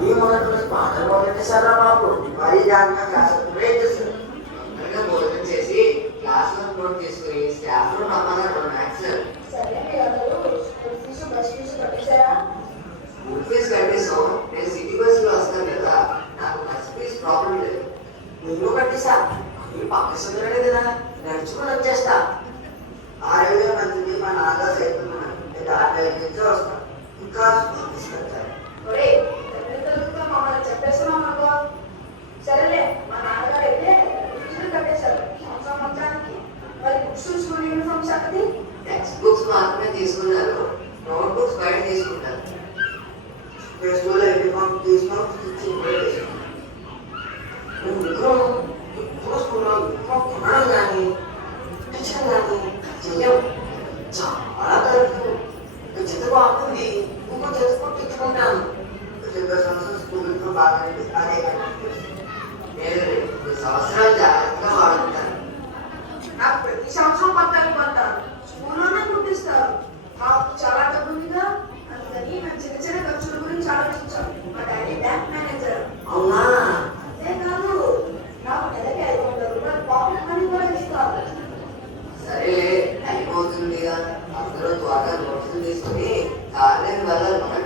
మరీ మొదటి రోజు పాటలు మొదలెట్టేశారా బాబు? మరీ దాంట్లో క్లాస్ చేస్తారు. తొందరగా భోజనం చేసి క్లాస్ లో నోట్ తీసుకుని స్టాఫ్ రూమ్ రమ్మన్నారు మ్యాథ్స్. స్కూల్ ఫీజు కట్టేసాం. నేను సిటీ బస్ లో వస్తాను కదా, నాకు బస్ ఫీజు ప్రాబ్లం లేదు. నువ్వు కట్టేసా? ఈ పక్క సుందరనే కదా, నడుచుకుని వచ్చేస్తా. 6,000 మందిని మా నాన్న సైతం 50 నుంచి వస్తాం. ఇంకా తీసుకొచ్చారు. మమ్మల్ని చెప్పేస్తున్నాం అనుకో. సరేలే, మా నాన్నగారు అయితే ఫీజులు కట్టేశారు సంవత్సరానికి. మరి బుక్స్ స్కూల్ యూనిఫామ్ సంగతి? టెక్స్ట్ బుక్స్ మాత్రమే తీసుకున్నారు, నోట్ బుక్స్ బయట తీసుకుంటారు. స్కూల్లో యూనిఫామ్ తీసుకున్నాం, స్టిచ్చింగ్ కూడా చేసుకున్నాం. ఇప్పుడు స్కూల్లో కొనడం కానీ టీచర్ కానీ చెయ్యం. చాలా తరచు జత బాగుంది, ఇంకో జత కొట్టించుకుంటాను. 10 సంవత్సరం స్కూల్లో బాగానే అదే నేను 2 సంవత్సరాలు జాగ్రత్తగా వాడుకుంటాను. నాకు ప్రతి సంవత్సరం కొత్తలు కొంటారు, స్కూల్లోనే కుట్టిస్తారు. మాకు చాలా డబ్బు ఉందిగా, అందుకని మేము చిన్న చిన్న ఖర్చుల గురించి ఆలోచించాం. మా డాడీ బ్యాంక్ మేనేజర్. అవునా? అంతేకాదు, నాకు నెలకి 500 రూపాయలు పాకెట్ మనీ కూడా ఇస్తారు. సరేలే, టైం అవుతుందిగా, అందరూ త్వరగా నోట్స్ తీసుకుని కాలేజీ వెళ్ళాలి.